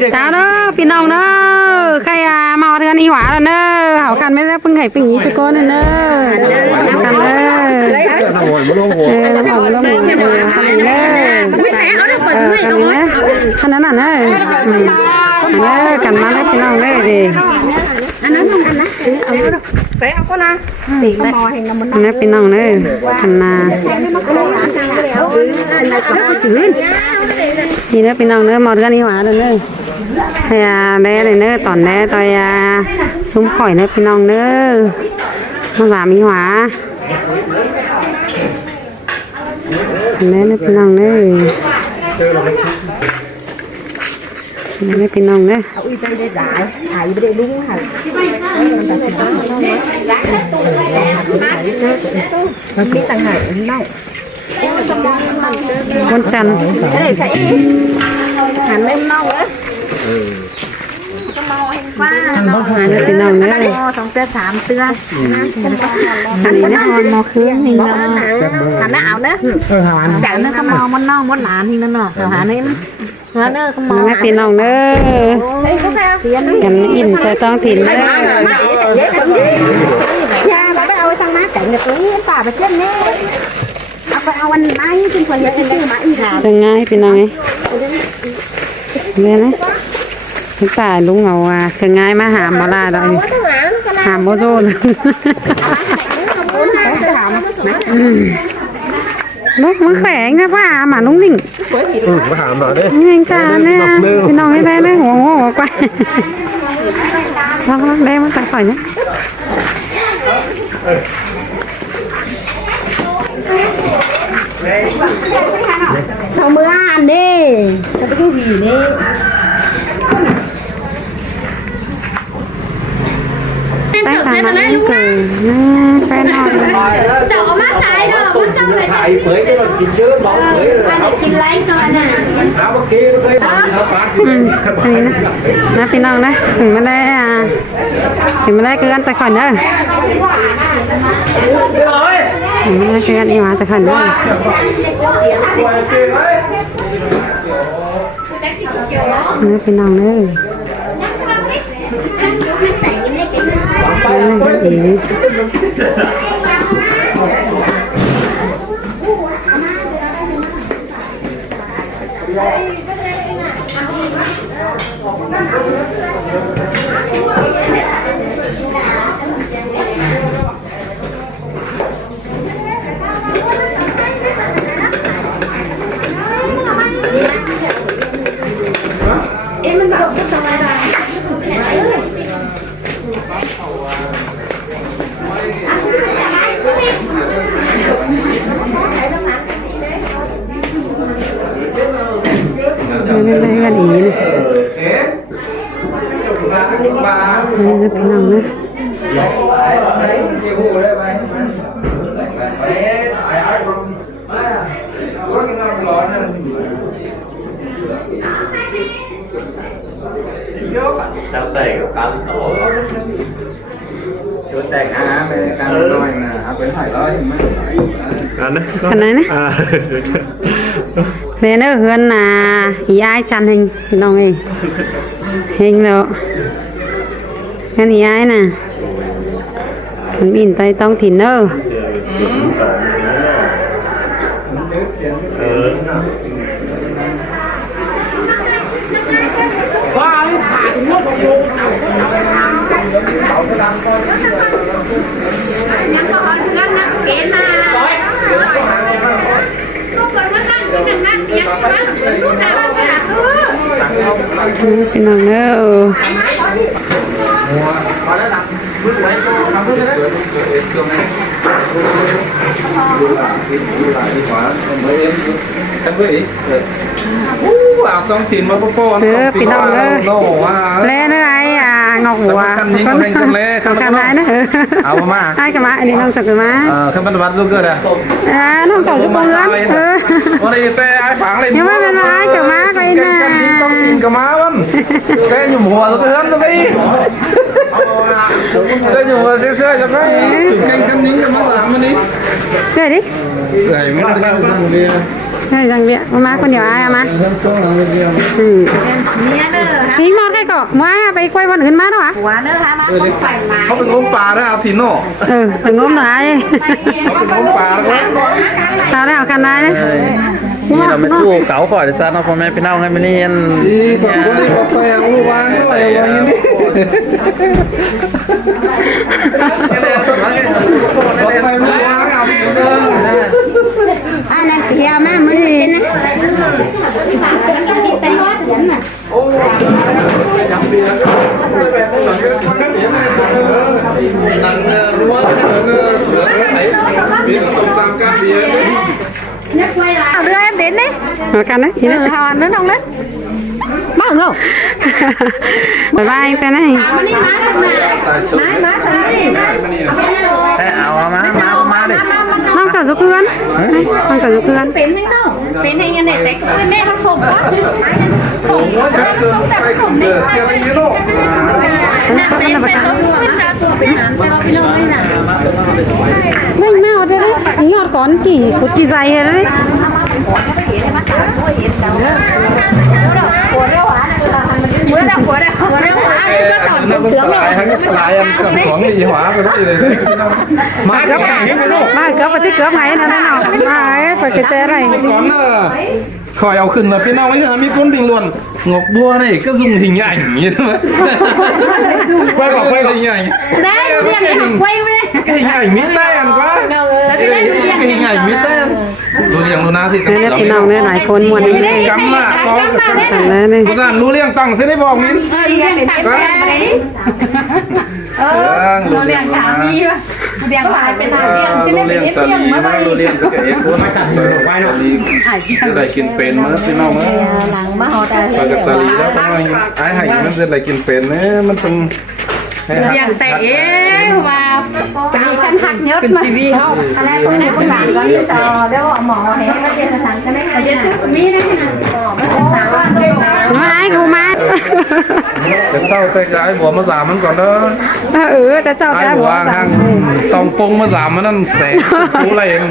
chào đó pin nong đó khai mò thì ăn y hỏa rồi nè hảo khăn mấy cái phưng hải phình ý cho con nè hảo khăn nè khăn đó nè cần má đấy pin nong đấy thì nè pin nong đấy khăn gì nữa pin nong nữa mò gan y hỏa rồi nè hay đây này nữa toàn đây tôi xuống khỏi nữa pin nong nữa nó giảm y hỏa đây nữa pin nong nữa đây pin nong nữa con chăn hành lên nâu nữa hai đứa pin nong nữa xong cái sạm tưa này nó mò khương hình nó hành nó ảo nữa chạy nó không mò món non món làn thì nó nọ hành ấy nó không mò pin nong nữa cần in cho con thìn nữa cha bà phải ao sang má chạy được lấy bà phải chết nè phải ao anh máy trên phần nhà trên cái máy thả chân ngay pin nong ấy lên đấy chúng ta lúc ngầu chân ngay mà hàm bao la rồi hàm bao rô lúc mới khỏe anh ra quá mà nung đỉnh hàm rồi đấy anh cha nè pin nong ấy đây đấy hồ hồ quay sao đây mà ta khỏi nhá sau mưa ăn đi sao cái gì đi tay thằng nó lên cười quen rồi chậu má sai rồi muốn trong này thầy mới cái mình chín chứ bóng mới chín lấy rồi nè áo bắc kia nó thấy nó pin nong đấy thử mà đây thử mà đây cứ ăn tài khoản nữa cứ ăn đi mà tài khoản nữa nó pin nong nữa đây gan ý này đây pin nong nữa tao tè của cá tổ chưa tè cá về cá nói là bên phải đó khăn này nè nó hơn là ý ai chăn hình nong này hình rồi cái ý ai nè mình nhìn tay tông thịt nơ cái nào nữa con thìn mà có con pin nong nữa lẽ nữa ai ngọc hòa con ai nữa ao mà ai cái má đi nong sực cái má không bắt bắt luôn cơ đấy nó còn cho con lắm con đi tê ai phẳng lên nhưng mà bên ai cái má coi nè con thìn cái má vẫn cái nhủ mùa rồi cái hơn nó cái nhủ mùa xe cho cái chụp canh nín cái má làm mà đi về đi gầy má cái thằng kia này rằng viện má con nhỏ ai mà Nhớ nữa ก็มาไปกล้วยวันอื่นมาเนาะอ่ะ หัวเนื้อค่ะมา นี่เขาเป็นงมปลาได้เอาทีโน่ ไปงมหน่อย เขาเป็นงมปลาแล้วก็ เอาได้เอากันได้นะ นี่เราไม่ตู้เก๋าก่อนจะซัดเนาะพ่อแม่พี่น้องให้มันเรียน อีสองคนนี้เขาแซงลูกวางด้วยวางอย่างนี้เขาแซงลูกวางเอาเดิน อันนั้นเกี่ยวมามือกินนะแต่ว่าถึงน่ะ นั่งรั้วเสือไหนมีกระสอบสามก้านเบียร์ เอาเรือem đến đấyเอากันนะทีนี้ทอนnữa không đấy bao đâu bye bye anh ta này เอามาดิ น้องจะgiúp ươnน้องจะgiúp ươn เป็นให้น้องเป็นให้เงินเด็กๆแม่เขาส่งว่าส่งแต่ส่งนี่ เสืออะไรเงี้ยลูก นะเป็นต้องเป็นจะส่งไปหาไปเราไปเลยน่ะ Mình nào thế đấy, ngọt con kỳ, cút kỳ dày đấy. เมื่อเราหัวเราก็ตอบ นั่นมันสลายทั้งสลายอันกับของอีหวาไปด้วยเลย Mà cướp mà chứ cướp ngày nữa nào. Mà ấy, phải cái té này. ก่อนน่ะคอยเอาขึ้นมาพี่น้องไว้นะมีคนพิงล้วนงกบัวนี่ก็ซุ่มหิงใหญ่อย่างนี้ใช่ไหมไปบอกไปหิงใหญ่ ได้เรียกquay về หิงใหญ่มิดแต้นก็หิงใหญ่มิดแต้นดูเรียงดูนะสิ Đây là cái nòng đây này, con muôn đấy. กำละกองกับกำ Thằng đấy này. ภาษารู้เรียงตั้งเส้นได้บอกมิ้น เรียกตัดแกไปดิ รู้เรียงถามมี เรียกหลายเป็นอะไร รู้เรียงจะดีนะรู้เรียงจะเก๋คนไม่ตัดไว้เนาะจะได้กินเป็นมั้ยพี่น้องมั้ย หลังมาหอแต่ ไปกับสาลีแล้วทำไมไอ้ไห่มันจะได้กินเป็นเนี่ยมันต้องให้หัก อย่างแต่ว่าเป็นขั้นหักยศมาทีวีเขาอะไรพวกนี้พวกหลานก็มีต่อเดี๋ยวหมอเห็นเขาเรียนภาษาก็ได้เขาจะชื่อมีได้ไหมนะต่างกันด้วย Mà ai không ai. จะเศร้าแต่ไอ้บัวมาสามมันก่อนเด้อ Ta cho ไอ้ ta บัว bỏ ทาง ra. ตองปงมาสามมันนั่นแสงรู้อะไรเอง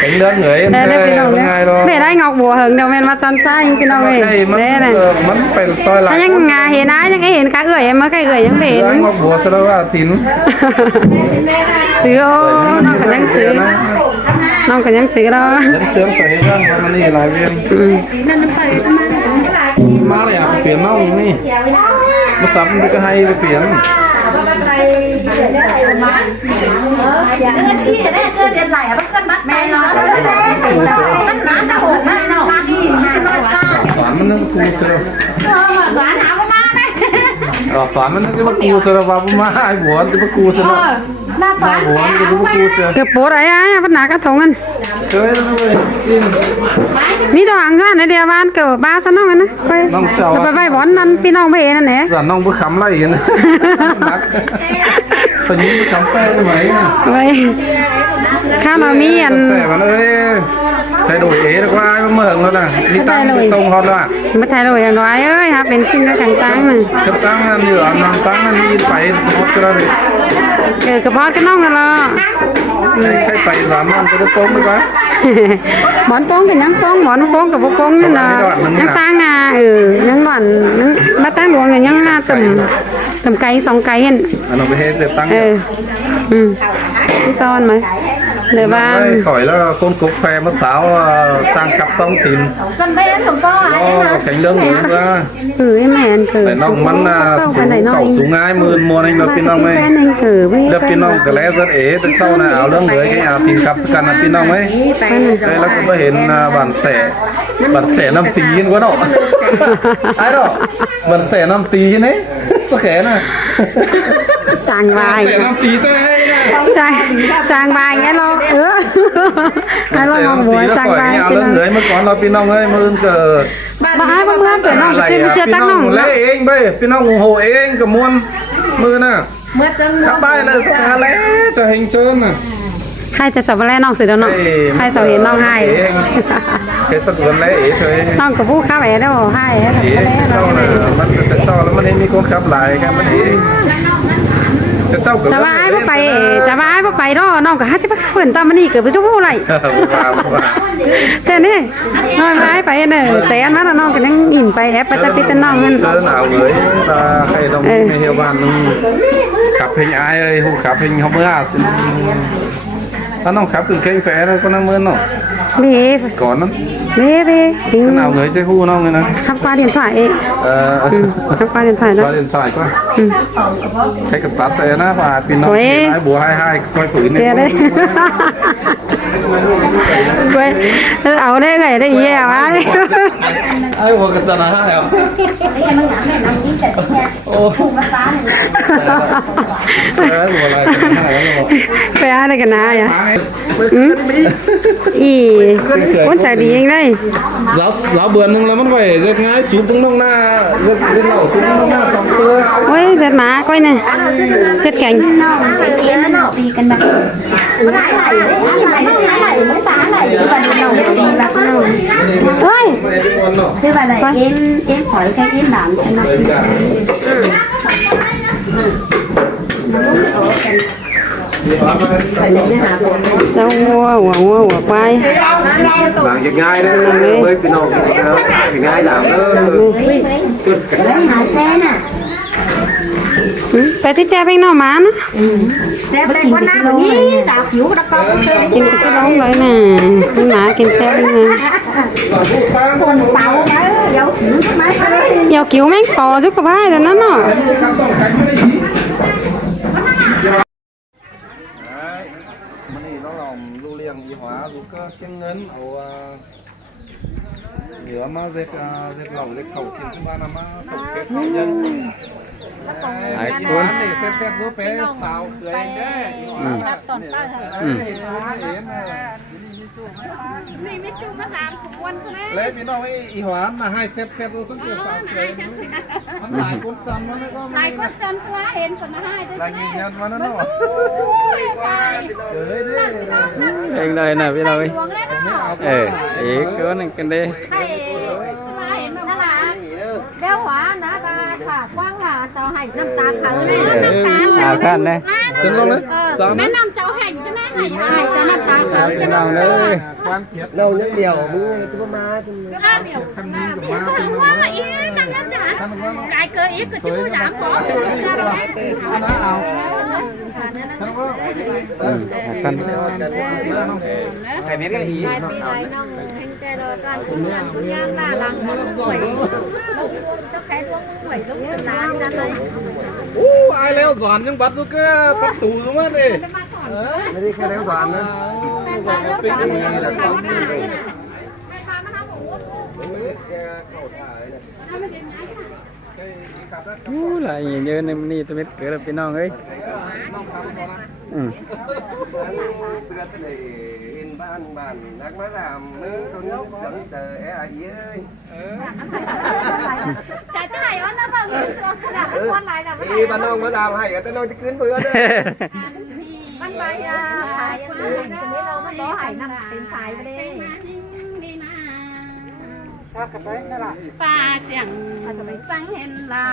เห็นเลือดเหนื่อย Đây đây cái nòng ง่ายหรอ đấy. Để đây ngọc bùa hừng đầu men mà chăn chai cái nòng ใช่ này. มัน Đây này. มันเป็นต้อยหลัง Nó nhưng ngà hiện ai nhưng cái hiện cá ưỡi em mới cái ưỡi những ไอ้ đến. งอกบัวซะแล้วว่าถิน Chứ ô, nó còn đang chứ. Nó còn đang chứ đó. เดินเชื่อมใส่ร่างมันนี่หลายเวียนมาเลยอ่ะเปลี่ยนเน่านี่มาสับมันก็ให้ไปเปลี่ยน ที่จะได้เสื้อเดือนไหลอ่ะมันขึ้นมัดแม่เนาะมันน้ำจะหกแม่เนาะมันจะน้อยซ่า ฝานมันนึกกูเสือ หวานหาก็มาได้ ฝานมันนึกว่ากูเสือว่ามาไอ้บัวจะมากูเสือ หน้าหวาน บัวจะมากูเสือ Cái bố đấy ai bắt nạt cái thùng ăn. เคยแล้วเลยจริง Mi đồ hàng ra này đeo ban cỡ ba sao nó nè. Quay. Nông chào Rồi ạ. bay bón ăn pi nong về nè nè. หลานน้องเพิ่งขำไรกันนะตอนนี้ขำแป้งไหม Vậy. Khá mà mi แส ăn บมันเอ้ยใส่đổiเอ๋ดีกว่ามันเหมืองแล้วนะมีตั้งตรงเขาด้วย mất thay đổi hàng nói ơi ha bên sinh cái thằng tang này. จะตั้งงานเหลือน้ำตั้งงานนี้ไปหมดก็ได้ Cái bón cái nong là ใครไปสามวันจะได้โป้งดีกว่า bón bón cái nhang bón cái bố bón nên là nhang tang à nhang đoạn bắt tang luôn là nhang tầm cây song cây hen. อันนั้นไปเฮ็ดเดี๋ยวตั้ง Cái con mà. Để ba ข่อยแล้วคนกุ๊กแพรมาสาวจ้างกับต้องถิ่น con bé sủng to ก็แข่งเรื่องหนูก็ em mẹ ăn cử. แต่น้องมันสูงเขาสูงง่ายมือมัวนี่เราพี่น้องไหม anh cử với เลือกพี่น้องก็แล้วจะเอ๋แต่เศร้านะเอาเรื่องเลยให้เอาทีมขับสกันนะพี่น้องไหมเคยแล้วก็ไปเห็นบันแสน้ำตีนวะเนาะไอ้เนาะบันแสน้ำตีนี่สักแขนน่ะ chàng แส bài น้ำตีเต้ chàng bài nghe lo hai แส lo น้ำ mong ตี bùa แล้ว chàng ข่อย bài เอาเรื่องเลยเมื่อก่อนเราพี่น้องเอ้ยมือเกิด bà hai ba mươi tuổi nó chưa chắc nó เละเองไปพี่น้องโหเองกับมวลมือน่ะขับไปเลยสักหาแล้วจะเฮงเชิญน่ะ khaiจะสอบอะไรน้องสิเดี๋ยวน้องkhaiสอบเห็นน้องให้ เคยสักวันแล้วเอ๋เคย น้องกับผู้ข้าแหวนแล้วให้ เอ๋เจ้าน่ะมันแต่เจ้าแล้วมันเห็นมีคนขับหลายครับมันเองแต่เจ้าก็ จะว่าไอ้ไปจะว่าไอ้ไป เนาะน้องก็หาจะไปเพิ่นตามมันนี่เกิดไปจุ๊บอะไร ว่า แต่นี่น้อยไม้ไปเนอะแต่อันนั้นน้องก็ยังอิ่มไปแอปไปตะปิตะน้องนั่น เจอหนาวเลยตาใครต้องไม่เฮียบ้านนึงขับเพลงอายเอ้ยหูขับเพลงเขาเมื่อสิถ้าน้องขับถึงเคยแฝงก็นั่งเมื่อเนาะ เบ้ ก่อนนั้น เบ้เบ้ถึง หนาวเลยใจหูน้องเลยนะ ทำปลาเดียนถ่ายเองทำปลาเดียนถ่ายแล้ว ก็เรียนสายก็ใช้กับตัดใส่นะผ่าปีน้องให้บัวให้ค่อยฝืน เดี๋ยวได้เว้ยเอาได้ไงได้แย่ไว้ ไอ้บัวกันจะนะให้เหรอโอ้บัวอะไรกันอะไรกัน ไปอะไรกันนะอย่าอีคนใจดีเองได้ giáo bữaนึงแล้วมันไปจะง่ายสูบตรงน้องหน้าจะเหล่าสูบตรงน้องหน้าสองตัว โอ้ยเจ็ดหมาก้อยเนี่ยเจ็ดแข่ง ตีกันแบบมันไหลไม่ตาไหลวันเราไม่ตีแบบ เฮ้ย คือแบบไหนเอ็มหอยแค่เอ็มหลานใช่ไหม เจ้าหัวไป หลังจากง่ายนะเฮ้ยพี่น้องง่ายหลัง หาเส้นอ่ะ ไปที่แจ๊บเองเนาะหมานะ เส้นเป็นวันนั้นนี่ดาวผิวตะกอน กินจะร้องเลยน่ะหมากินแจ๊บเองนะ คนเป่าแล้วเดี๋ยวผิวทำไมเลย เดี๋ยวกิ้วแม่งปอจุกกระบายแล้วนั่นเนาะ มันนี่น้องลองลูเลี้ยงอีหวาลูกก็เชียงเงินเอาเหลือมาเด็กเหล่าเด็กเขากินที่บ้านนะมาเขาเก็บเขาเย็นไอ้คนนี่เซ็ตรู้เป็นสาวเกยแน่อีหวาตอนป้าเห็นนี่ไม่จูมา3 วันใช่ไหมเลยพี่น้องไอ้อีหวานมาให้เซ็ตรู้สึกจะสาวเกยมันหลายคนจำมันก็หลายคนจำสวาเห็นคนมาให้หลายยืนยันมันนะเนาะเองเลยนะพี่น้องเอ้ยอีกก็นึงกันดิ เดี๋ยวหวานนะค่ะกว้างหลาเจ้าให้น้ำตาขันเลย เอาขั้นนะ จนลงเลยสาว แม่ นะ น้ำเจ้าแห่งจะแม่ให้เจ้าน้ำตาขัน พี่น้องเลย ความเกลียด เราเรื่องเดียวมึงตัวมา คันนี้กับ สั่งว่ามาอีนั่นนะจ๊ะกายเกยอีกก็จะพูดอย่างพอ นะเอา ขั้น ไข่เม็ดก็อี ไอ้แล้วสอนยังบัดลูกก็พัดตูมาดิ ไม่ได้แค่แล้วหวานนะ เป็นยังไงล่ะครับ อู้หลายเยอะในนี่ตัวเม็ดเกิดพี่น้องเอ้ย เตือนเลยเห็นบ้านนักมาดามนึงตัวนี้สนเจอไอ้เอ้ย จะจ่ายว่าน้ำมันเสือขนาดนั้นวันไรนะ อีบ้านน้องมาดามให้แต่น้องจะขึ้นเบื่อเด้อ มันไปขายจะไม่เรามันร้อหายน้ำเต็มสายไปเลยป้าเสียงจังเห็นเรา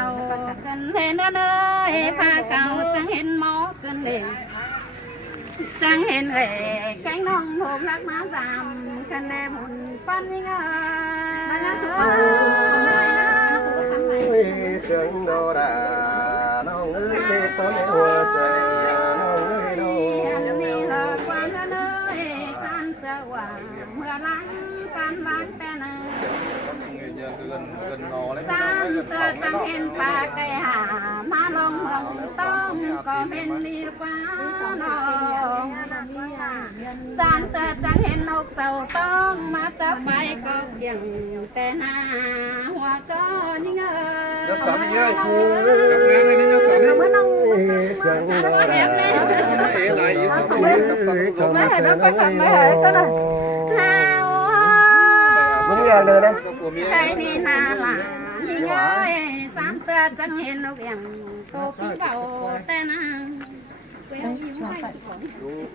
กันเห็นเอ้ยป้าเก่าจังเห็นหมอกันเองจังเห็นเอ๋แกงน้องถูกรักมาสามกันแน่หมุนปั้นยังไงเสียงโดราน้องเอ้ยตอนในหัวใจน้องเอ้ยน้อง นี่ละความเอ้ยสันสว่างเมื่อล้างสันบางแต่นาสันเตือจังเห็นปากไก่หามาลองมองต้องก็เป็นดีกว่าน้องสันเตือจังเห็นนกเสาต้องมาจับไปก็เพียงแต่หน้าหัวก็ยิ่งจะสอนยังกับงานอะไรนี่จะสอนนี่ เสียงโดรา เอ๋ไหนอยู่สักคนกับสักคน ไม่เห็นแล้วก็ทำไม่เห็นก็เลยข้าว มึงเรียกเลยนะ ใจนี่นาหลานนี่เย้ยสามเตือจังเห็นนกอย่างโตพี่เบาแต่นาง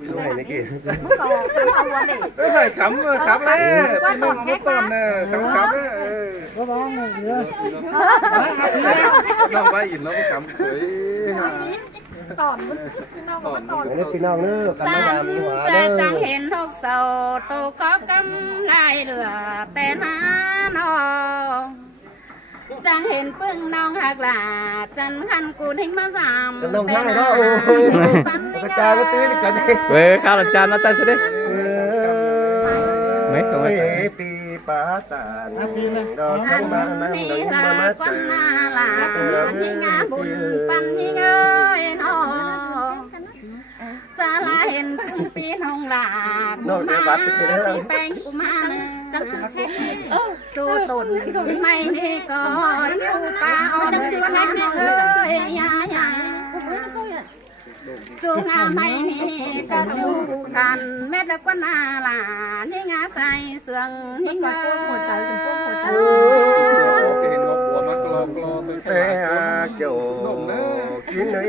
ดูให้นะกี้ ใส่ขำเลยพี่น้องมาต้นเนี่ยขำเลยก็ร้องเลยเยอะน้องไปอินแล้วก็ขำเฉย นี่พี่น้องเนื้อกันมา สั ดาม น มีหวา แต่ เด้ จัง อ เห็นทุกเสาตูก็กำไรเหลือแต่หน้านอจังเห็นปึ้งน้องหักหลาจันขันกูทิ้งมาสาม กันน้องให้เนาะโอ้ยกระจายก็ตื้นกันดิ เว้ยข้าวจานมาใส่สิดิไม่ตรงไหม ปีป้าตาดอกสังมานั่งดอกยิ้มมาเจอ หลายิงาบุญปันยิงเอ้ยน้อสาลาเห็นปึ้งปีน้องหลากูมาที่แป้งกูมาสู้ตุนไม่นี่ก็จูป้าอ้อมจูนั่นเอ้ยยายาจูงาไม่นี่ก็จูกันเม็ดแล้วก็นาหลานี่งาใส่เสืองนี่งาหัวใจเป็นพวกหัวใจ เห็นว่าหัวมากรอกรอตัว แต่เจ้ากินเลย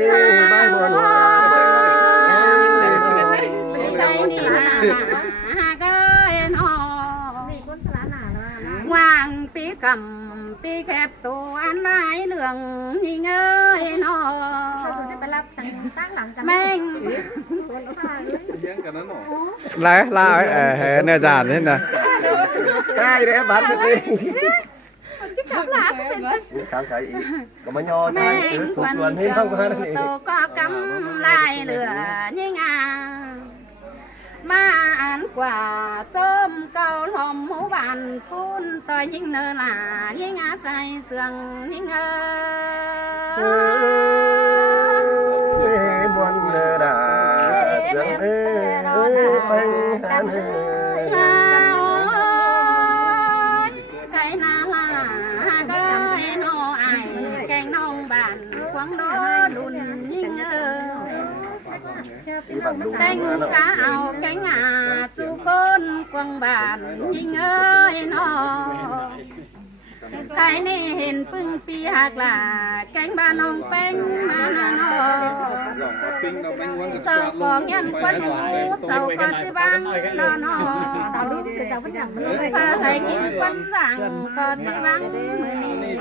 บ้านวนวา ใจนี่นะหากเอ้ยน้อวางปีกำปีแคบตัวอันไหนเหลืองยิงเอ้ยน้อแม่ง เลี้ยงกันนั่นหรอ ลาเนื้อจานนี่นะ ได้เลยบัตรสิ จะขับหลาเป็น ข้างใครอีกก็มายอใจ แม่ง คือสุ ค ก วัน วันให้ เจ้า เข้ามานี่ โตก็กำลายเหลือยิงอ่างมาอ่านกว่าส้มเกาหอมหมูบานปุ้นต่อยยิงเนอหลายิงอาใจเสืองยิงมวนเด้อดาเสียงเอ้ยไปหาเอ้ย ไก่นาลาเกยนอไอแกงน้องบานควงโดดุนยิงแต่งกะเอาแกงงาจูก้นกวงบานยิงเอ้ยนอใครนี่เห็นปึ้งปีหักหลาแกงบ้านน้องแป้งมานาโนเศร้าก่องยันควันหูเศร้าก่อนจิบังนอนอพาให้กินควันสั่งก็จิบังมือนี้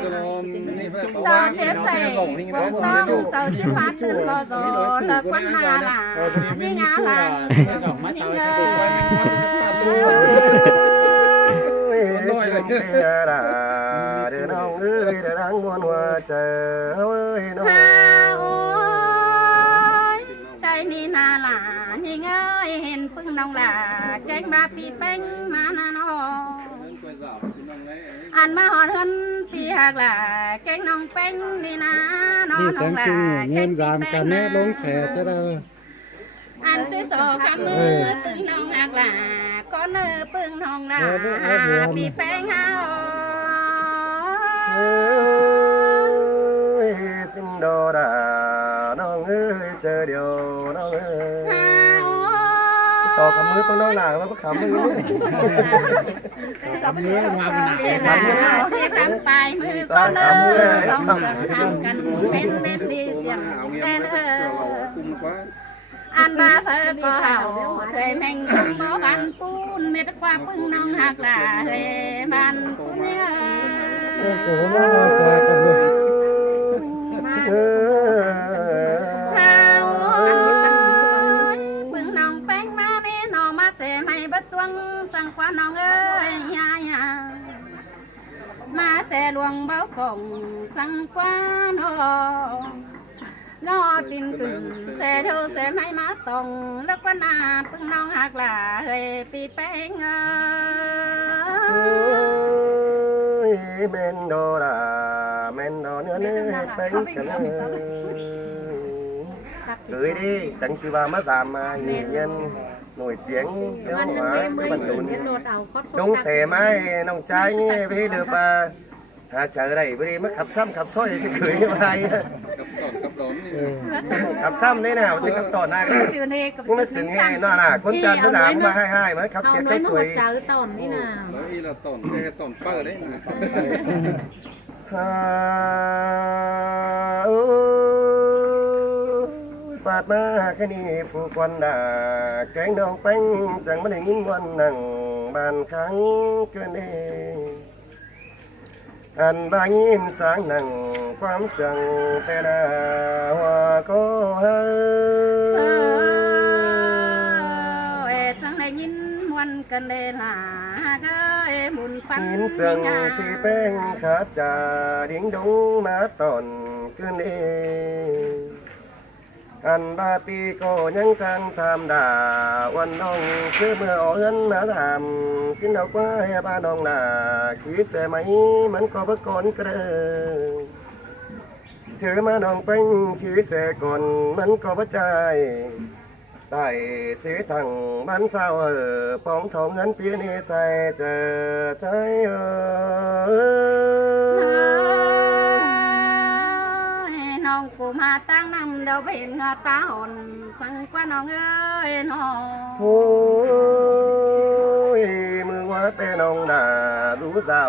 เศร้าเจ็บใส่ควงต้องเศร้าจิฟัดถึงก็โซเลิกควันมาลายิ่งอาลังยิ่งเอ้ย เด้อน้องเอ้ยเด้อดังมวนหัวเจอเอ้ยน้อง โอ้ยไก่นี่นาหลายิ่งเอ้ยเห็นปึ้งน้องหลาแกงบาปีแป้งมานาโนอันมาหอดเฮินปีหักหลาแกงน้องแป้งนี่นะน้องน้องหลาเงินรามกันแน่ลงแสจะเด้ออันจะโซคำมือปึ้งน้องหักหลาก็เนื้อปึ้งน้องหลาปีแป้งเฮา สิงโดดาน้องเอ้ยเจอเดียวน้องเอ้ยสอกับมือพวกน้องหลาว่าพวกขำมึงนี่จับมือมาเป็นหนักทำยังไงทำไปมือก็เนื้อสองเสียงทำกันเป็นเม็ดดีเสียงแค่เอออันบาเฟอก็เห่าเคยแมงสมบ่บันปูนเม็ดกว่าปึ้งน้องหักหลาเฮบันปูนเนี่ยโอ้โหสวยกันเลยปึ้งน้องแป้งมานี่น้องมาเสไม่บัดจวงสั่งกว่าน้องเอ้ยยายามาเสลวงเบากงสั่งกว่าน้องงอตินขึ้นเสเท่าเสไม่มาตรงแล้วก็นาปึ้งน้องหักหลาเฮ้ยปีแป้งเมนโดราเมนโดเนื้อเนื้อไปกันเลยđi chẳng chịu vào mắt giảm mà nghệ nhân nổi tiếng nếu hóa cái bản đồn đông xẻ mai nông trái như với được chờ đây với đi mất khắp xăm khắp xôi thì sẽ cưới như vậy khắp xăm thế nào thì khắp tòn này cũng nó sừng nghe nó là con chân nó làm mà hai mới khắp xiết khắp xuôi là tòn cái tòn bơ đấy bạt ma cái này phụ quan đà cánh đồng bánh chẳng có thể nhìn ngon nặng bàn kháng cơn đi ăn ba nhìn sáng nặng ความเสื่องแต่นาหัวก็หา จังได้ยินมวนกันเลยล่ะบุญปัน ยินเสียงพี่แป้งขาดจ่าดิ้งดงมาตอนคืนนี้อันบาปีก็ยังทางทำด่าวันน้องคือเมื่อเอาเงินมาทำสิ้นดอกไม้บ้านน้องนาขี้เสียไหมมันก็บ่ก่อนกระเด้อเธอมาน้องเป็นขี้เสียก่อนมันก็บ่ใจใต้เสียทางบ้านเฝ้าปองทองเงินปีนี้ใส่เจอใจน้องกูมาตั้งนำเดี๋ยวเป็นงาตาหอนสังกว่าน้องเอ้ยน้อง โอ้ยมือว่าแต่น้องน่ารู้เจ้า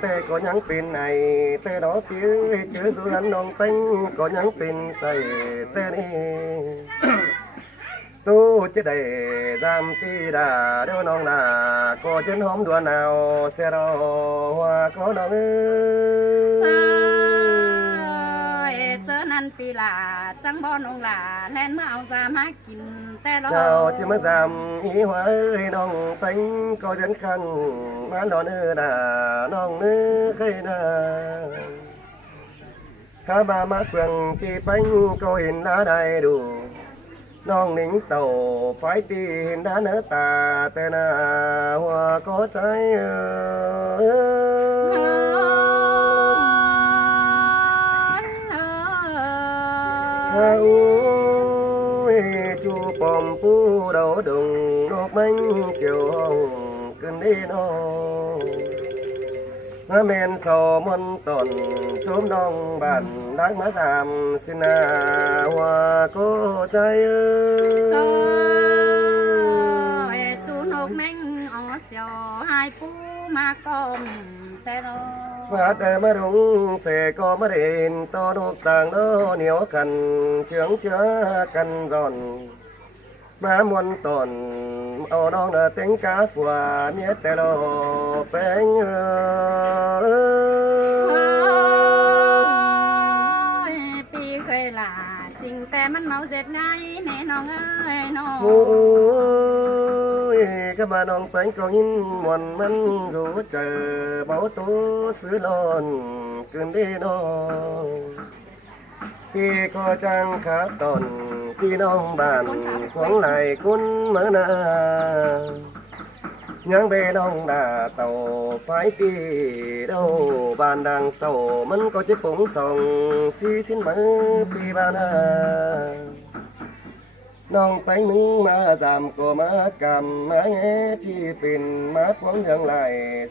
แต่ก็ยังเป็นไอแต่ดอกพี่เจอตัวนั้นน้องเป็นก็ยังเป็นใส่แต่นี่ตู้จะได้จำตีดาเดี๋ยวน้องน่าก็เจนหอมดวนเอาเสียดอว่าก็น้องเอ้ย เจอนันปีลาจังบ่นองหลาแน่นเมื่อเอาสามากินแต่เรา เจ้าที่มาจำอีหัวเอ้ยน้องเป็นก็เจนคันมาหลอนน่าน้องเคยน่าข้ามาเฟืองปีเป็นก็เห็นหน้าได้ดูน้องหนิงเต่าไฟปีเห็นด้านเนื้อตาแต่หน้าหัวก็ใจฮาอูจูปอมปูดาวดงนกมันเจียวห้องขึ้นได้น้องมาเมนสอมันตอนชมน้องบ้านดังมาตามสินาหัวก็ใจซอจูนกแมงอ๋อเจ้าให้ปูมากอมแต่เรา ว่าแต่มาดงเสก็มาเด่นต่อนกต่างโนเหนียวกันเชื่องเชื้อกันร่อนมามวนตอนเอาน้องเต็งกาฝัวเมียแต่โลเป็นปีเคยลาจริงแต่มันเมาเสร็จไงแน่น้องเอ้ยน้อง โอ้ยก็มาน้องเป็นก็ยินมวนมันรู้เจอเบาตัวซื้อลอนเกินได้น้องพี่ก็จังขาตอนพี่น้องบ้านของไหลคุณเมื่อนายังเบน้องดาเต่าไฟปีเด้าบ้านดังเศร้ามันก็จะปุ่งส่องสีสิ้นมือปีบ้านนาน้องไปมึงมาจำก็มากำมาแงที่เป็นมาพวงยังไหล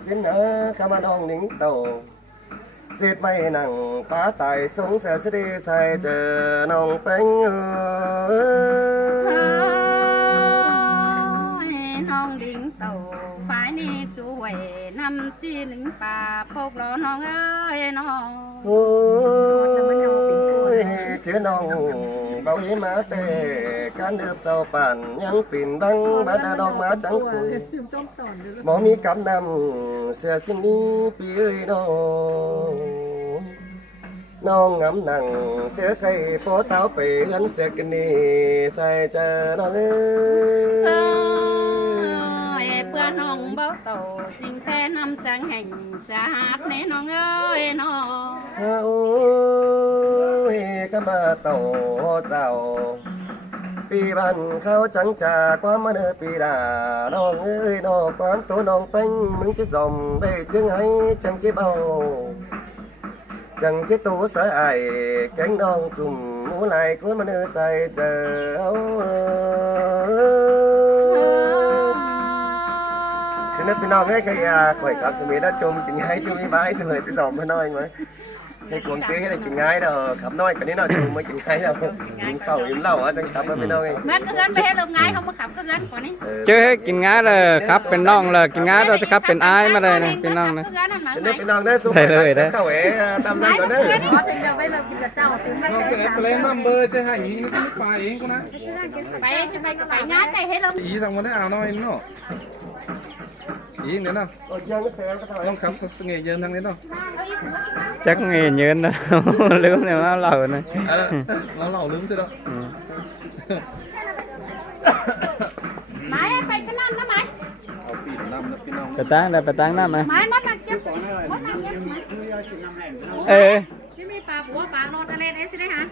สิ้นนาข้ามาน้องหนิงเต่าเสียดไม่นั่งป้าตายสงเสียจะได้ใส่เจอน้องเป็นน้องดิ่งเต่าฝ่ายนี้ช่วยนำจีหนึ่งป่าพกล้อน้องเอ้ยน้อง โอ้ยเจอน้องเบาหิมาเตะการเดือบเศร้าปั่นยังปิ่นบังบาดาดอกมาจังคูหมอมีกำนำเสียสิ้นนี้ปีเอ้ยน้องน้องงำนั่งเจอใครโปเต้าไปหันเสียกันนี่ใส่เจอน้องเอ้ยเพื่อน้องเบาเต่าจริงแต่นำจังแห่งสาหัสแน่น้องเอ้ยน้อง โอ้ยก็มาเต่าเต่าปีบันเขาจังจากความมาเนอปีดาน้องเอ้ยน้องความตัวน้องเป็นมึงจะจมไปจึงให้จังจะเบาจังจะตัวเสยไอแกงน้องจุ่มหมูไหลคนมาเนอใส่เจอฉันนึกพี่น้องให้ใครข่อยกับสมัยนั้นชมกินง่ายจะมีใบเสมอจะสอบมาหน่อยไหมให้กวงเจ๊ให้ได้กินง่ายเด้อขับน้อยกันนี้เนาะชมไม่กินง่ายเด้อกินข้าวอิ่มเหล้าอ่ะจังขับมาพี่น้องเอง เงินก็เงินไปให้ลมง่ายเขามาขับก็เงินก่อนนี่ เจอให้กินง่ายเลยครับเป็นน้องเลยกินง่ายเราจะครับเป็นอ้ายมาเลยนะพี่น้องนะ ฉันนึกพี่น้องได้สู้เข้าเอ๋ตามนั้นก่อนเด้อ เราเกิดไปเลยน้ำเบอร์จะให้ยิงก็ไม่ไปเองกูนะ ไปจะไปก็ไปง่ายแต่ให้ลม อีสั่งมาได้เอาหน่อยเนาะ อีกเนี่ยเนาะ ยังก็แซงก็เท่าไหร่ ต้องขับสเงยเยินทางนี้เนาะ chắc nghe nhớ nó lướm này nó lầu này เราเล่าลืมสิเนาะ ไม้ไปก็นั่นนะไม้ เอาปีนน้ำนะพี่น้อง phải tán nè mà ไม้มัดมาเจ็บมัดมาเจ็บ ê ที่มีปลาบัวปลาโรดอะไรได้สิได้ฮะ